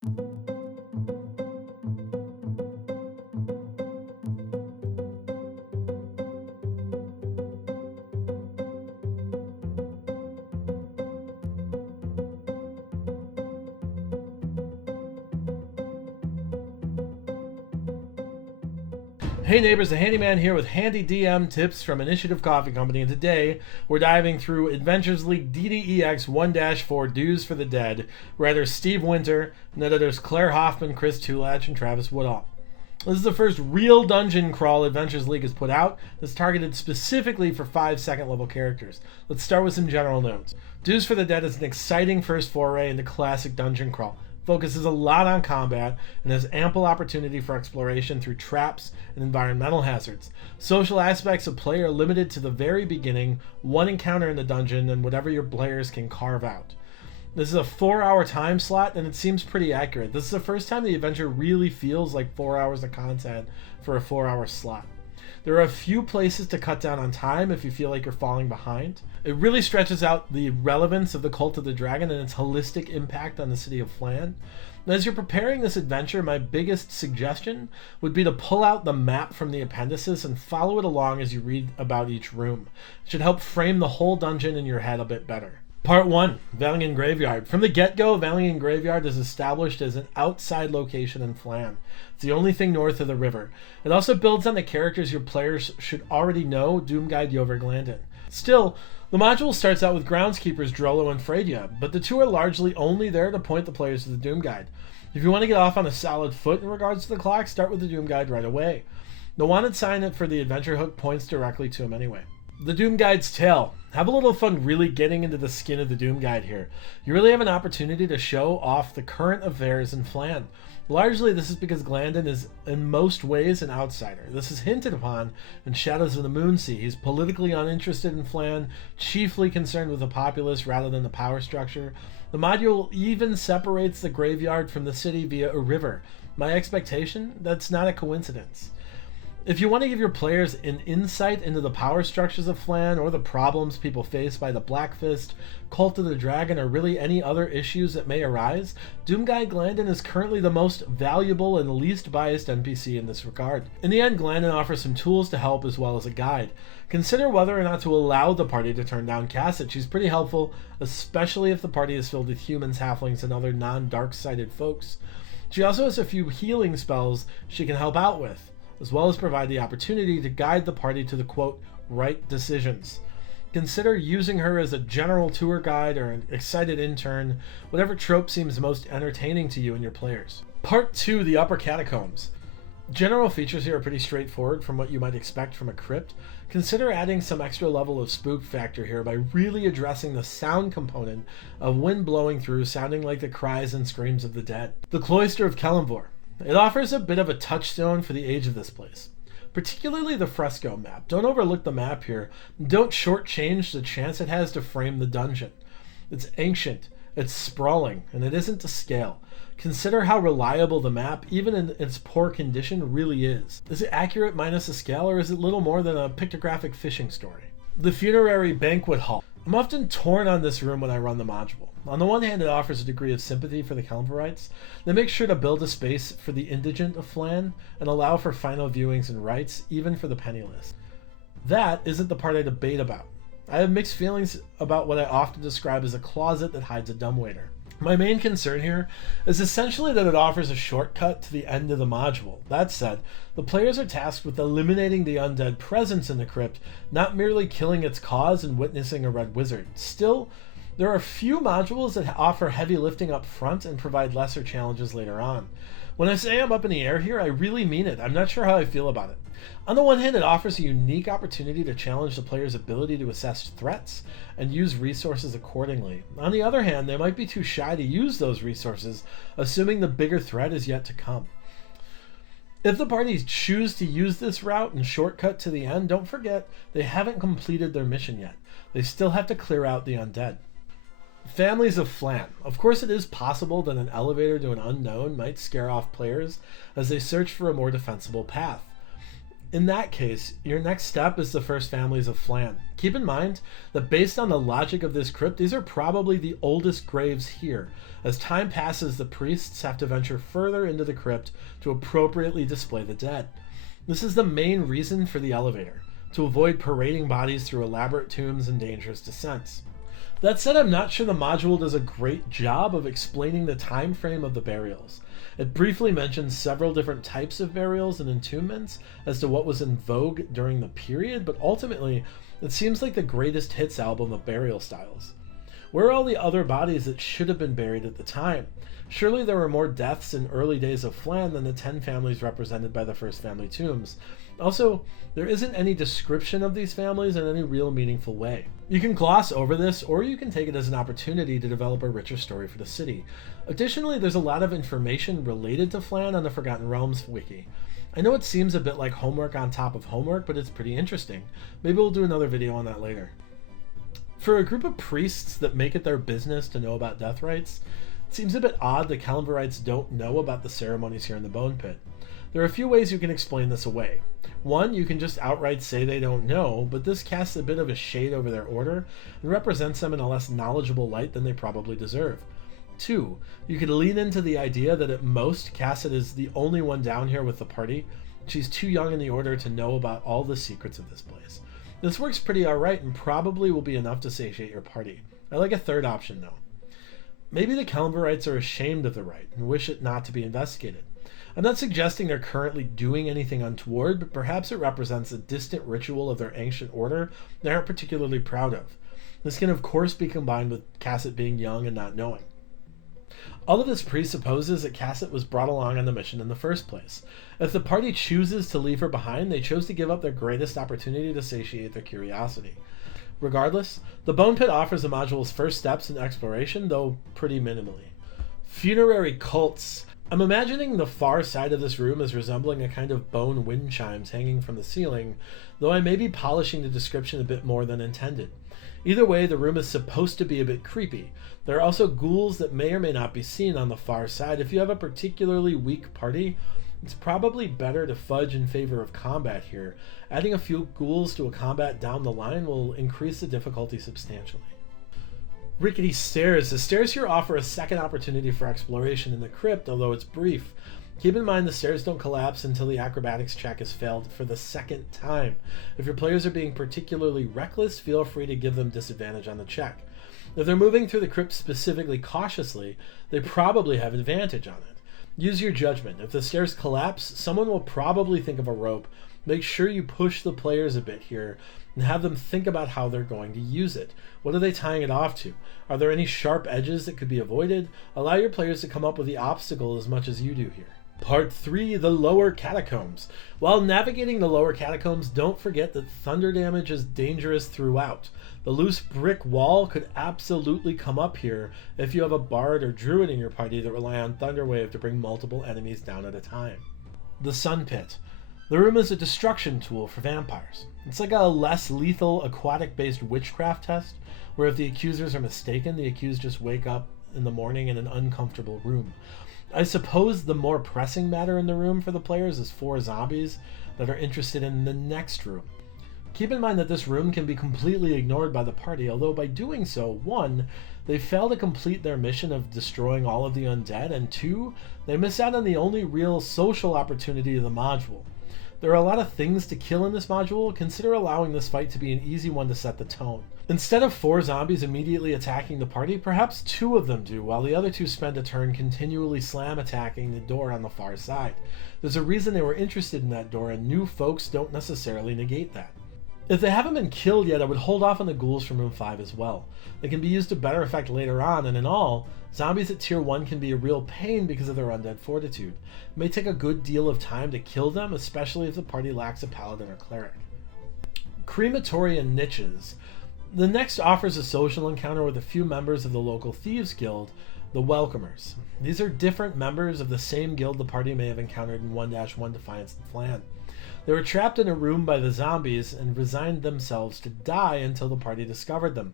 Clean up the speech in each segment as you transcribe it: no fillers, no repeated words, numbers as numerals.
Hey neighbors, the Handyman here with handy DM tips from Initiative Coffee Company, and today we're diving through Adventures League DDEX-01-04 Dues for the Dead. Writers Steve Winter and editors Claire Hoffman, Chris Tulach, and Travis Woodall. This is the first real dungeon crawl Adventures League has put out that's targeted specifically for 5 second level characters. Let's start with some general notes. Dues for the Dead is an exciting first foray into classic dungeon crawl. Focuses a lot on combat and has ample opportunity for exploration through traps and environmental hazards. Social aspects of play are limited to the very beginning, one encounter in the dungeon, and whatever your players can carve out. This is a 4-hour time slot, and it seems pretty accurate. This is the first time the adventure really feels like 4 hours of content for a 4-hour slot. There are a few places to cut down on time if you feel like you're falling behind. It really stretches out the relevance of the Cult of the Dragon and its holistic impact on the city of Flan. As you're preparing this adventure, my biggest suggestion would be to pull out the map from the appendices and follow it along as you read about each room. It should help frame the whole dungeon in your head a bit better. Part 1, Valyrian Graveyard. From the get-go, Valyrian Graveyard is established as an outside location in Flan. It's the only thing north of the river. It also builds on the characters your players should already know, Doomguide Yover Glandon. Still, the module starts out with groundskeepers Drollo and Freya, but the two are largely only there to point the players to the Doomguide. If you want to get off on a solid foot in regards to the clock, start with the Doomguide right away. The wanted sign for the adventure hook points directly to him anyway. The Doomguide's tale. Have a little fun really getting into the skin of the Doomguide here. You really have an opportunity to show off the current affairs in Flan. Largely, this is because Glandon is in most ways an outsider. This is hinted upon in Shadows of the Moonsea. He's politically uninterested in Flan, chiefly concerned with the populace rather than the power structure. The module even separates the graveyard from the city via a river. My expectation? That's not a coincidence. If you want to give your players an insight into the power structures of Flan or the problems people face by the Black Fist, Cult of the Dragon, or really any other issues that may arise, Doomguide Glandon is currently the most valuable and least biased NPC in this regard. In the end, Glandon offers some tools to help as well as a guide. Consider whether or not to allow the party to turn down Casset. She's pretty helpful, especially if the party is filled with humans, halflings, and other non-dark-sided folks. She also has a few healing spells she can help out with, as well as provide the opportunity to guide the party to the, quote, right decisions. Consider using her as a general tour guide or an excited intern, whatever trope seems most entertaining to you and your players. Part 2, the Upper Catacombs. General features here are pretty straightforward from what you might expect from a crypt. Consider adding some extra level of spook factor here by really addressing the sound component of wind blowing through, sounding like the cries and screams of the dead. The Cloister of Kelemvor. It offers a bit of a touchstone for the age of this place, particularly the fresco map. Don't overlook the map here. Don't shortchange the chance it has to frame the dungeon. It's ancient, it's sprawling, and it isn't to scale. Consider how reliable the map, even in its poor condition, really is. Is it accurate minus the scale, or is it little more than a pictographic fishing story? The Funerary Banquet Hall. I'm often torn on this room when I run the module. On the one hand, it offers a degree of sympathy for the Kelemvorites. They make sure to build a space for the indigent of Flan and allow for final viewings and rites, even for the penniless. That isn't the part I debate about. I have mixed feelings about what I often describe as a closet that hides a dumbwaiter. My main concern here is essentially that it offers a shortcut to the end of the module. That said, the players are tasked with eliminating the undead presence in the crypt, not merely killing its cause and witnessing a red wizard. Still, there are a few modules that offer heavy lifting up front and provide lesser challenges later on. When I say I'm up in the air here, I really mean it. I'm not sure how I feel about it. On the one hand, it offers a unique opportunity to challenge the player's ability to assess threats and use resources accordingly. On the other hand, they might be too shy to use those resources, assuming the bigger threat is yet to come. If the parties choose to use this route and shortcut to the end, don't forget they haven't completed their mission yet. They still have to clear out the undead. Families of Flan. Of course, it is possible that an elevator to an unknown might scare off players as they search for a more defensible path. In that case, your next step is the first families of Flan. Keep in mind that based on the logic of this crypt, these are probably the oldest graves here. As time passes, the priests have to venture further into the crypt to appropriately display the dead. This is the main reason for the elevator, to avoid parading bodies through elaborate tombs and dangerous descents. That said, I'm not sure the module does a great job of explaining the time frame of the burials. It briefly mentions several different types of burials and entombments as to what was in vogue during the period, but ultimately, it seems like the greatest hits album of burial styles. Where are all the other bodies that should have been buried at the time? Surely there were more deaths in early days of Flan than the 10 families represented by the first family tombs. Also, there isn't any description of these families in any real meaningful way. You can gloss over this, or you can take it as an opportunity to develop a richer story for the city. Additionally, there's a lot of information related to Flan on the Forgotten Realms wiki. I know it seems a bit like homework on top of homework, but it's pretty interesting. Maybe we'll do another video on that later. For a group of priests that make it their business to know about death rites, it seems a bit odd that Kellenverites don't know about the ceremonies here in the Bone Pit. There are a few ways you can explain this away. One, you can just outright say they don't know, but this casts a bit of a shade over their order and represents them in a less knowledgeable light than they probably deserve. Two, you could lean into the idea that at most, Cassid is the only one down here with the party. She's too young in the order to know about all the secrets of this place. This works pretty alright and probably will be enough to satiate your party. I like a third option though. Maybe the Kellenverites are ashamed of the rite and wish it not to be investigated. I'm not suggesting they're currently doing anything untoward, but perhaps it represents a distant ritual of their ancient order they aren't particularly proud of. This can of course be combined with Cassit being young and not knowing. All of this presupposes that Cassit was brought along on the mission in the first place. If the party chooses to leave her behind, they chose to give up their greatest opportunity to satiate their curiosity. Regardless, the Bone Pit offers the module's first steps in exploration, though pretty minimally. Funerary cults. I'm imagining the far side of this room as resembling a kind of bone wind chimes hanging from the ceiling, though I may be polishing the description a bit more than intended. Either way, the room is supposed to be a bit creepy. There are also ghouls that may or may not be seen on the far side. If you have a particularly weak party, it's probably better to fudge in favor of combat here. Adding a few ghouls to a combat down the line will increase the difficulty substantially. Rickety stairs. The stairs here offer a second opportunity for exploration in the crypt, although it's brief. Keep in mind the stairs don't collapse until the acrobatics check has failed for the second time. If your players are being particularly reckless, feel free to give them disadvantage on the check. If they're moving through the crypt specifically cautiously, they probably have advantage on it. Use your judgment. If the stairs collapse, someone will probably think of a rope. Make sure you push the players a bit here and have them think about how they're going to use it. What are they tying it off to? Are there any sharp edges that could be avoided? Allow your players to come up with the obstacle as much as you do here. Part 3, the lower catacombs. While navigating the lower catacombs, don't forget that thunder damage is dangerous throughout. The loose brick wall could absolutely come up here if you have a bard or druid in your party that rely on Thunderwave to bring multiple enemies down at a time. The Sun Pit. The room is a destruction tool for vampires. It's like a less lethal aquatic-based witchcraft test, where if the accusers are mistaken, the accused just wake up in the morning in an uncomfortable room. I suppose the more pressing matter in the room for the players is 4 zombies that are interested in the next room. Keep in mind that this room can be completely ignored by the party, although by doing so, 1, they fail to complete their mission of destroying all of the undead, and 2, they miss out on the only real social opportunity of the module. There are a lot of things to kill in this module. Consider allowing this fight to be an easy one to set the tone. Instead of 4 zombies immediately attacking the party, perhaps 2 of them do, while the other 2 spend a turn continually slam attacking the door on the far side. There's a reason they were interested in that door, and new folks don't necessarily negate that. If they haven't been killed yet, I would hold off on the ghouls from room 5 as well. They can be used to better effect later on, and in all, zombies at tier 1 can be a real pain because of their undead fortitude. It may take a good deal of time to kill them, especially if the party lacks a paladin or cleric. Crematory and niches. The next offers a social encounter with a few members of the local thieves guild, the Welcomers. These are different members of the same guild the party may have encountered in 1-1 Defiance and Flan. They were trapped in a room by the zombies and resigned themselves to die until the party discovered them.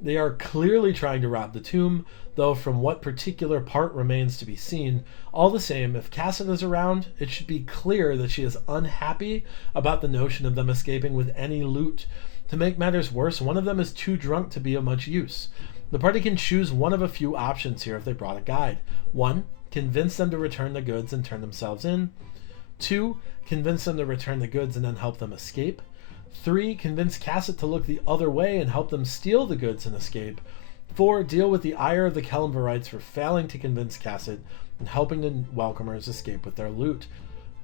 They are clearly trying to rob the tomb, though from what particular part remains to be seen. All the same, if Cassit is around, it should be clear that she is unhappy about the notion of them escaping with any loot. To make matters worse, one of them is too drunk to be of much use. The party can choose one of a few options here if they brought a guide. 1. Convince them to return the goods and turn themselves in. 2. Convince them to return the goods and then help them escape. 3. Convince Cassit to look the other way and help them steal the goods and escape. 4. Deal with the ire of the Kellenvarites for failing to convince Cassit and helping the welcomers escape with their loot.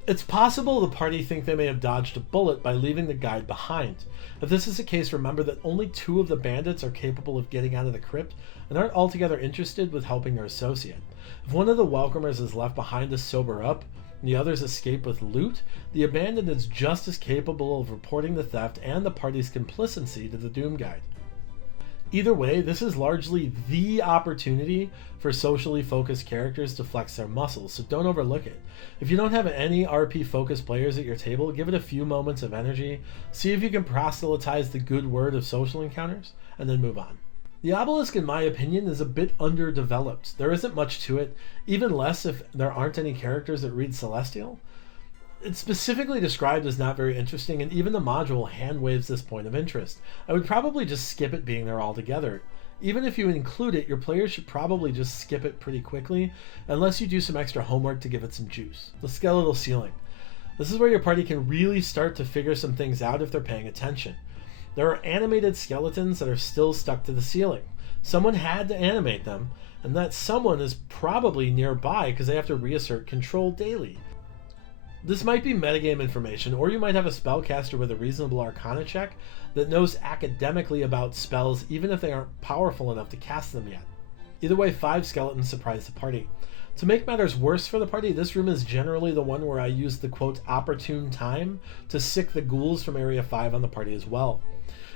It's possible the party think they may have dodged a bullet by leaving the guide behind. If this is the case, remember that only 2 of the bandits are capable of getting out of the crypt and aren't altogether interested with helping their associate. If one of the welcomers is left behind to sober up and the others escape with loot, the abandoned is just as capable of reporting the theft and the party's complicity to the Doom Guide. Either way, this is largely the opportunity for socially focused characters to flex their muscles, so don't overlook it. If you don't have any RP-focused players at your table, give it a few moments of energy, see if you can proselytize the good word of social encounters, and then move on. The obelisk, in my opinion, is a bit underdeveloped. There isn't much to it, even less if there aren't any characters that read Celestial. It's specifically described as not very interesting, and even the module hand waves this point of interest. I would probably just skip it being there altogether. Even if you include it, your players should probably just skip it pretty quickly, unless you do some extra homework to give it some juice. The skeletal ceiling. This is where your party can really start to figure some things out if they're paying attention. There are animated skeletons that are still stuck to the ceiling. Someone had to animate them, and that someone is probably nearby because they have to reassert control daily. This might be metagame information, or you might have a spellcaster with a reasonable arcana check that knows academically about spells even if they aren't powerful enough to cast them yet. Either way, 5 skeletons surprise the party. To make matters worse for the party, this room is generally the one where I use the quote opportune time to sick the ghouls from Area 5 on the party as well.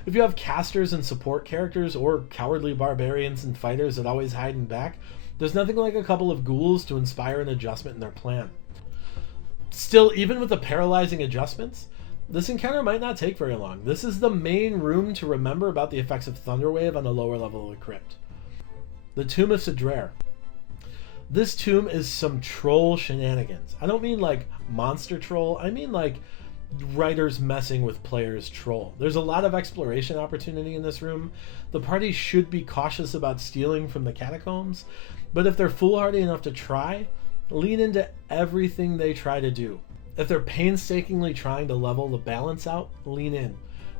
If you have casters and support characters, or cowardly barbarians and fighters that always hide in back, there's nothing like a couple of ghouls to inspire an adjustment in their plan. Still, even with the paralyzing adjustments, this encounter might not take very long. This is the main room to remember about the effects of Thunderwave on the lower level of the crypt. The Tomb of Sidrere. This tomb is some troll shenanigans. I don't mean like monster troll, I mean like writers messing with players troll. There's a lot of exploration opportunity in this room. The party should be cautious about stealing from the catacombs, but if they're foolhardy enough to try, lean into everything they try to do. If they're painstakingly trying to level the balance out, lean in.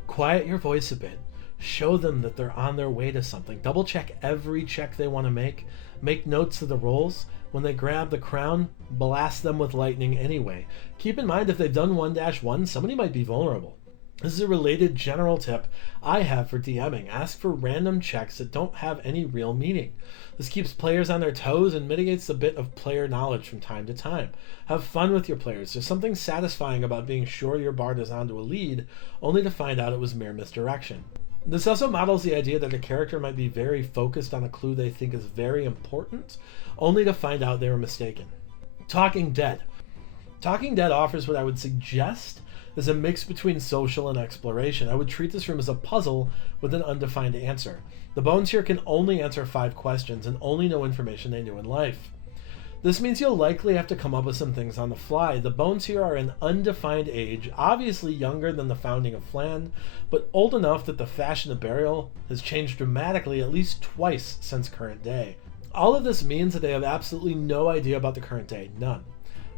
Quiet your voice a bit. Show them that they're on their way to something. Double check every check they want to make. Make notes of the rolls. When they grab the crown, blast them with lightning anyway. Keep in mind if they've done 1-1, somebody might be vulnerable. This is a related general tip I have for DMing. Ask for random checks that don't have any real meaning. This keeps players on their toes and mitigates a bit of player knowledge from time to time. Have fun with your players. There's something satisfying about being sure your bard is onto a lead, only to find out it was mere misdirection. This also models the idea that a character might be very focused on a clue they think is very important, only to find out they were mistaken. Talking Dead. Talking Dead offers what I would suggest is a mix between social and exploration. I would treat this room as a puzzle with an undefined answer. The bones here can only answer 5 questions and only know information they knew in life. This means you'll likely have to come up with some things on the fly. The bones here are an undefined age, obviously younger than the founding of Flan, but old enough that the fashion of burial has changed dramatically at least twice since current day. All of this means that they have absolutely no idea about the current day, none.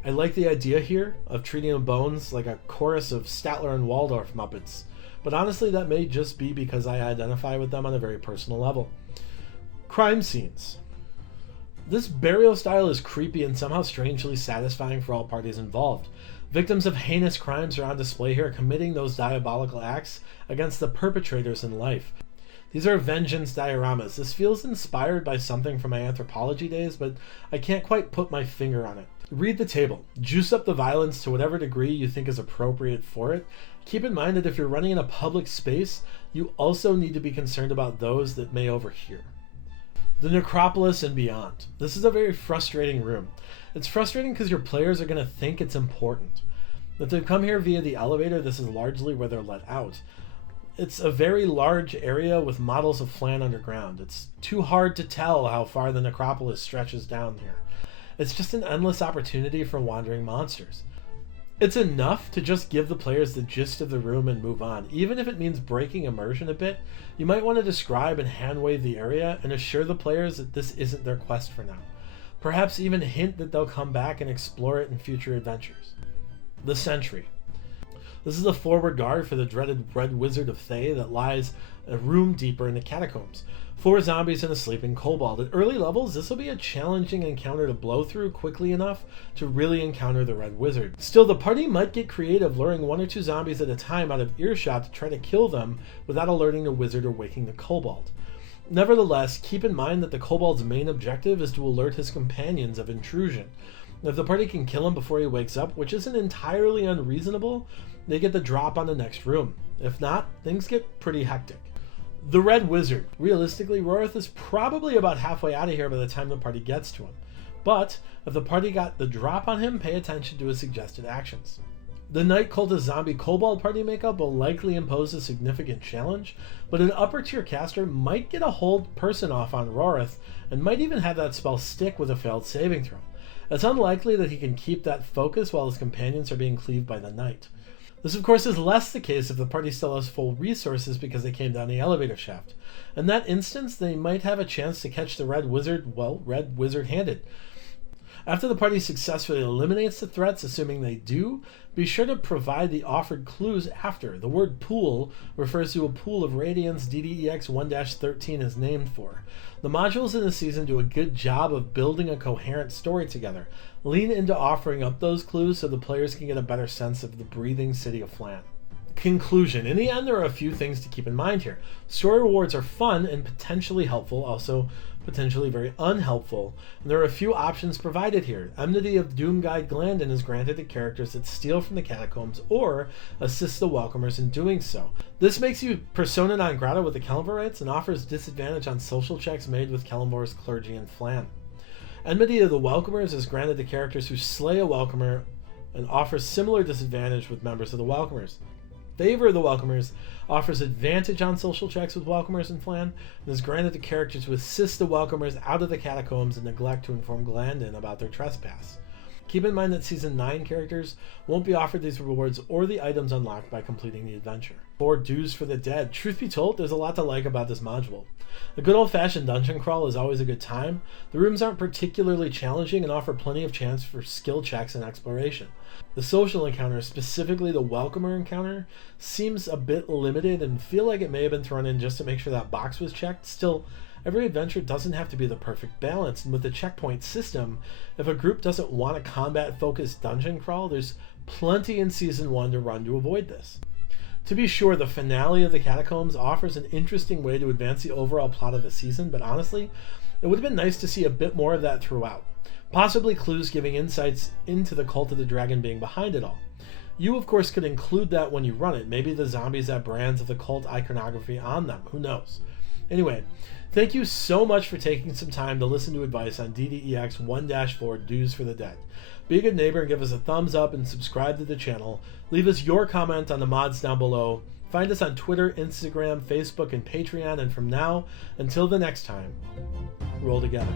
I like the idea here of treating the bones like a chorus of Statler and Waldorf Muppets, but honestly that may just be because I identify with them on a very personal level. Crime scenes. This burial style is creepy and somehow strangely satisfying for all parties involved. Victims of heinous crimes are on display here, committing those diabolical acts against the perpetrators in life. These are vengeance dioramas. This feels inspired by something from my anthropology days, but I can't quite put my finger on it. Read the table. Juice up the violence to whatever degree you think is appropriate for it. Keep in mind that if you're running in a public space, you also need to be concerned about those that may overhear. The Necropolis and beyond. This is a very frustrating room. It's frustrating because your players are going to think it's important. If they've come here via the elevator, this is largely where they're let out. It's a very large area with models of Flan underground. It's too hard to tell how far the necropolis stretches down here. It's just an endless opportunity for wandering monsters. It's enough to just give the players the gist of the room and move on. Even if it means breaking immersion a bit, you might want to describe and hand wave the area and assure the players that this isn't their quest for now. Perhaps even hint that they'll come back and explore it in future adventures. The Sentry. This is a forward guard for the dreaded Red Wizard of Thay that lies a room deeper in the catacombs. 4 zombies and a sleeping kobold. At early levels, this will be a challenging encounter to blow through quickly enough to really encounter the Red Wizard. Still, the party might get creative, luring 1 or 2 zombies at a time out of earshot to try to kill them without alerting the wizard or waking the kobold. Nevertheless, keep in mind that the kobold's main objective is to alert his companions of intrusion. If the party can kill him before he wakes up, which isn't entirely unreasonable, they get the drop on the next room. If not, things get pretty hectic. The Red Wizard. Realistically, Rorith is probably about halfway out of here by the time the party gets to him. But if the party got the drop on him, pay attention to his suggested actions. The Night Cultist Zombie Kobold party makeup will likely impose a significant challenge, but an upper tier caster might get a hold person off on Rorith and might even have that spell stick with a failed saving throw. It's unlikely that he can keep that focus while his companions are being cleaved by the Night. This, of course, is less the case if the party still has full resources because they came down the elevator shaft. In that instance, they might have a chance to catch the Red Wizard, Red Wizard-handed. After the party successfully eliminates the threats, assuming they do, be sure to provide the offered clues after. The word pool refers to a pool of radiance DDEX-01-13 is named for. The modules in the season do a good job of building a coherent story together. Lean into offering up those clues so the players can get a better sense of the breathing city of Flan. Conclusion. In the end, there are a few things to keep in mind here. Story rewards are fun and potentially helpful, also potentially very unhelpful, and there are a few options provided here. Enmity of Doomguide Glandon is granted to characters that steal from the catacombs or assist the welcomers in doing so. This makes you persona non grata with the Kelemvorites and offers disadvantage on social checks made with Kelemvor's clergy and Flan. Enmity of the Welcomers is granted to characters who slay a welcomer and offers similar disadvantage with members of the Welcomers. Favor of the Welcomers offers advantage on social checks with Welcomers and Flan, and is granted to characters who assist the Welcomers out of the catacombs and neglect to inform Glandon about their trespass. Keep in mind that Season 9 characters won't be offered these rewards or the items unlocked by completing the adventure. 4 Dues for the Dead. Truth be told, there's a lot to like about this module. A good old-fashioned dungeon crawl is always a good time. The rooms aren't particularly challenging and offer plenty of chance for skill checks and exploration. The social encounter, specifically the Welcomer encounter, seems a bit limited and feel like it may have been thrown in just to make sure that box was checked. Still, every adventure doesn't have to be the perfect balance, and with the checkpoint system, if a group doesn't want a combat-focused dungeon crawl, there's plenty in Season 1 to run to avoid this. To be sure, the finale of the Catacombs offers an interesting way to advance the overall plot of the season, but honestly, it would have been nice to see a bit more of that throughout. Possibly clues giving insights into the Cult of the Dragon being behind it all. You, of course, could include that when you run it. Maybe the zombies have brands of the cult iconography on them. Who knows? Anyway, thank you so much for taking some time to listen to advice on DDEX-01-04 Dues for the Dead. Be a good neighbor and give us a thumbs up and subscribe to the channel. Leave us your comment on the mods down below. Find us on Twitter, Instagram, Facebook, and Patreon. And from now until the next time, roll together.